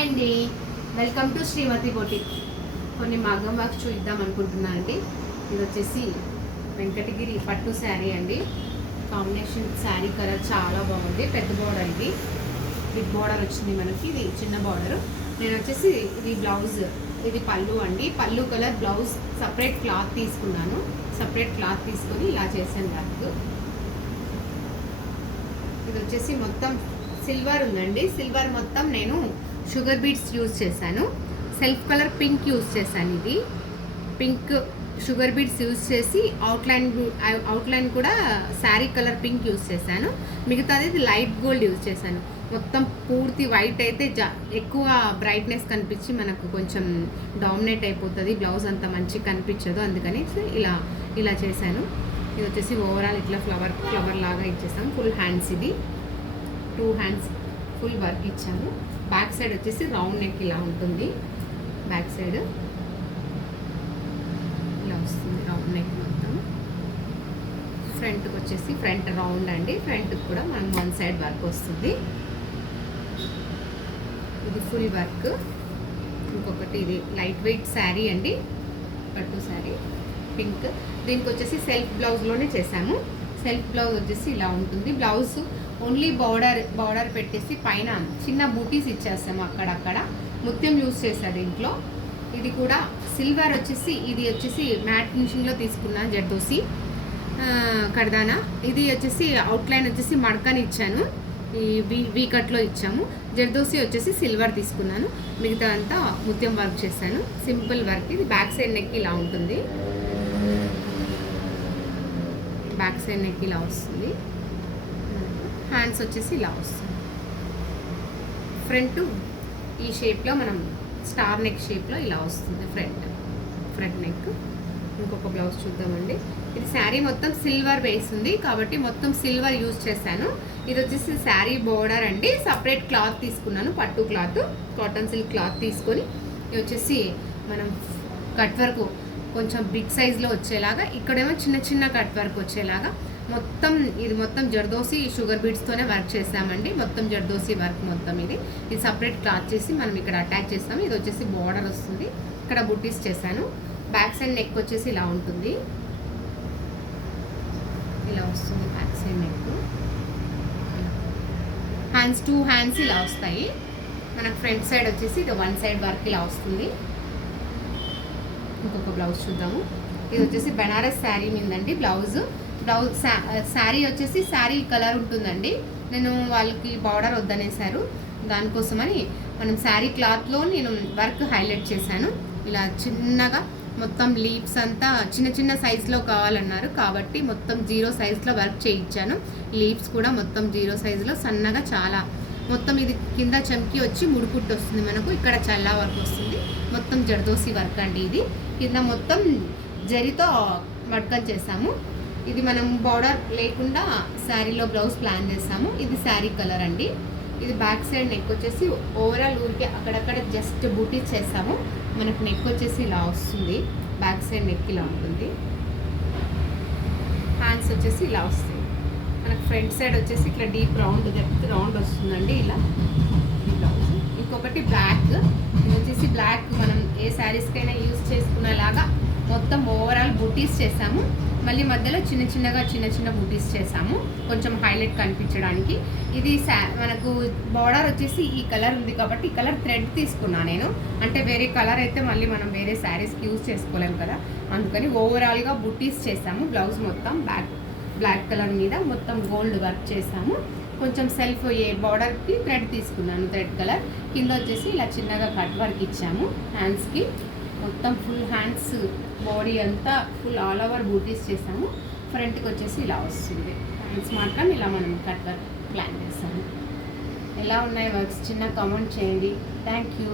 Hi అండి, welcome to Shrimati boutique. కొన్ని మగ్గం వర్క్ చూద్దాం అనుకుంటున్నాను అండి. ఇది వచ్చేసి వెంకటగిరి పట్టు శారీ అండి. కాంబినేషన్ శారీ కలర్ చాలా బాగుంది. పెద్ద బార్డర్, ఇది బిగ్ బార్డర్ వచ్చింది మనకి. ఇది చిన్న బార్డర్. నేను వచ్చేసి ఇది బ్లౌజ్, ఇది పళ్ళు అండి. పళ్ళు కలర్ బ్లౌజ్ సపరేట్ క్లాత్ తీసుకున్నాను. సపరేట్ క్లాత్ తీసుకొని ఇలా చేశాను వర్క్. ఇది వచ్చేసి మొత్తం సిల్వర్ ఉందండి. సిల్వర్ మొత్తం నేను షుగర్ బీడ్స్ యూజ్ చేశాను. సెల్ఫ్ కలర్ పింక్ యూజ్ చేశాను. ఇది పింక్ షుగర్ బీడ్స్ యూజ్ చేసి అవుట్లైన్ కూడా శారీ కలర్ పింక్ యూజ్ చేశాను. మిగతాది లైట్ గోల్డ్ యూజ్ చేశాను. మొత్తం పూర్తి వైట్ అయితే ఎక్కువ బ్రైట్నెస్ కనిపించి మనకు కొంచెం డామినేట్ అయిపోతుంది. బ్లౌజ్ అంత మంచిగా కనిపించదు, అందుకని ఇలా చేశాను. ఇది వచ్చేసి ఓవరాల్ ఇట్లా ఫ్లవర్ లాగా ఇచ్చేసాం. ఫుల్ హ్యాండ్స్, ఇది 2 హ్యాండ్స్ ఫుల్ వర్క్ ఇచ్చాను. బ్యాక్ సైడ్ వచ్చేసి రౌండ్ నెక్ ఇలా ఉంటుంది. బ్యాక్ సైడ్ ఇలా వస్తుంది రౌండ్ నెక్ మొత్తం. ఫ్రంట్కి వచ్చేసి ఫ్రంట్ రౌండ్ అండి. ఫ్రంట్కి కూడా మనం 1 సైడ్ వర్క్ వస్తుంది. ఇది ఫుల్ వర్క్. ఇంకొకటి ఇది లైట్ వెయిట్ శారీ అండి, పట్టు శారీ పింక్. దీనికి వచ్చేసి సెల్ఫ్ బ్లౌజ్లోనే చేసాము. సెల్ఫ్ బ్లౌజ్ వచ్చేసి ఇలా ఉంటుంది. బ్లౌజ్ ఓన్లీ బార్డర్ పెట్టేసి పైన చిన్న బూటీస్ ఇచ్చేస్తాము. అక్కడక్కడ ముత్యం యూజ్ చేస్తారు దీంట్లో. ఇది కూడా సిల్వర్ వచ్చేసి, ఇది వచ్చేసి మ్యాట్ ఫినిషింగ్లో తీసుకున్నాను. జర్దోసి కర్దానా. ఇది వచ్చేసి అవుట్లైన్ వచ్చేసి మడకని ఇచ్చాను. ఈ వీ కట్లో ఇచ్చాము. జర్దోసి వచ్చేసి సిల్వర్ తీసుకున్నాను. మిగతా అంతా ముత్యం వర్క్ చేశాను. Simple work. ఇది బ్యాక్ సైడ్ నెక్ ఇలా ఉంటుంది. బ్యాక్ సైడ్ నెక్ ఇలా వస్తుంది. హ్యాండ్స్ వచ్చేసి ఇలా వస్తుంది. ఫ్రంట్ ఈ షేప్లో మనం స్టార్ నెక్ షేప్లో ఇలా వస్తుంది ఫ్రంట్ నెక్. ఇంకొక బ్లౌజ్ చూద్దామండి. ఇది శారీ మొత్తం సిల్వర్ బేస్ ఉంది కాబట్టి మొత్తం సిల్వర్ యూజ్ చేశాను. ఇది వచ్చేసి శారీ బోర్డర్ అండి. సపరేట్ క్లాత్ తీసుకున్నాను, పట్టు క్లాత్, కాటన్ సిల్క్ క్లాత్ తీసుకొని ఇది వచ్చేసి మనం కట్ వర్క్ కొంచెం బిగ్ సైజ్లో వచ్చేలాగా, ఇక్కడేమో చిన్న చిన్న కట్ వర్క్ వచ్చేలాగా మొత్తం ఇది మొత్తం జర్దోసి షుగర్ బీడ్స్తోనే వర్క్ చేసామండి. మొత్తం జర్దోసి వర్క్ మొత్తం. ఇది సపరేట్ క్లాత్ చేసి మనం ఇక్కడ అటాచ్ చేస్తాము. ఇది వచ్చేసి బార్డర్ వస్తుంది. ఇక్కడ బుట్టీస్ చేశాను. బ్యాక్ సైడ్ నెక్ వచ్చేసి ఇలా ఉంటుంది. ఇలా వస్తుంది back side neck. Hands 2 hands ఇలా వస్తాయి. మనకు ఫ్రంట్ సైడ్ వచ్చేసి ఇది 1 సైడ్ వర్క్ ఇలా వస్తుంది. ఇంకొక బ్లౌజ్ చూద్దాము. ఇది వచ్చేసి బెనారస్ శారీ మీదండి. బ్లౌజ్ శారీ వచ్చేసి శారీ కలర్ ఉంటుందండి. నేను వాళ్ళకి బార్డర్ వద్దనేసారు, దానికోసమని మనం శారీ క్లాత్లో నేను వర్క్ హైలైట్ చేశాను. ఇలా చిన్నగా మొత్తం లీవ్స్ అంతా చిన్న చిన్న సైజులో కావాలన్నారు కాబట్టి మొత్తం 0 సైజులో వర్క్ చేయించాను. లీవ్స్ కూడా మొత్తం 0 సైజులో సన్నగా చాలా మొత్తం. ఇది కింద చమ్కి వచ్చి ముడుకుట్టు వస్తుంది మనకు. ఇక్కడ చల్లా వర్క్ వస్తుంది. మొత్తం జర్దోసి వర్క్ అండి. ఇది కింద మొత్తం జరితో మడ్కన్ చేసాము. ఇది మనం బార్డర్ లేకుండా శారీలో బ్లౌజ్ ప్లాన్ చేసాము. ఇది శారీ కలర్ అండి. ఇది బ్యాక్ సైడ్ నెక్ వచ్చేసి ఓవరాల్ ఊరికే అక్కడక్కడ జస్ట్ బూటీస్ చేసాము. మనకు నెక్ వచ్చేసి ఇలా వస్తుంది. బ్యాక్ సైడ్ నెక్ ఇలా ఉంటుంది. హ్యాండ్స్ వచ్చేసి ఇలా వస్తాయి. మనకు ఫ్రంట్ సైడ్ వచ్చేసి ఇట్లా డీప్ రౌండ్ వస్తుందండి. ఇలా బ్లౌజ్. ఇంకొకటి బ్లాక్. ఇది వచ్చేసి బ్లాక్ మనం ఏ శారీస్కైనా యూజ్ చేసుకునేలాగా మొత్తం ఓవరాల్ బూటీస్ చేసాము. మళ్ళీ మధ్యలో చిన్న చిన్న బూటీస్ చేసాము కొంచెం హైలైట్ కనిపించడానికి. ఇది మనకు బార్డర్ వచ్చేసి ఈ కలర్ ఉంది కాబట్టి ఈ కలర్ థ్రెడ్ తీసుకున్నా నేను. అంటే వేరే కలర్ అయితే మళ్ళీ మనం వేరే శారీస్కి యూజ్ చేసుకోలేము కదా, అందుకని ఓవరాల్గా బూటీస్ చేసాము. బ్లౌజ్ మొత్తం బ్లాక్ కలర్ మీద మొత్తం గోల్డ్ వర్క్ చేసాము. కొంచెం సెల్ఫ్ బార్డర్కి థ్రెడ్ తీసుకున్నాను, థ్రెడ్ కలర్. కింద వచ్చేసి ఇలా చిన్నగా కట్ వర్క్ ఇచ్చాము. హ్యాండ్స్కి మొత్తం ఫుల్ హ్యాండ్స్ బాడీ అంతా ఫుల్ ఆల్ ఓవర్ బూటీస్ చేసాము. ఫ్రంట్కి వచ్చేసి ఇలా వస్తుంది. హ్యాండ్స్ మాత్రం ఇలా మనం కట్ వర్క్ ప్లాన్ చేసాము. ఎలా ఉన్నాయి వర్క్స్ చిన్న కామెంట్ చేయండి. Thank you.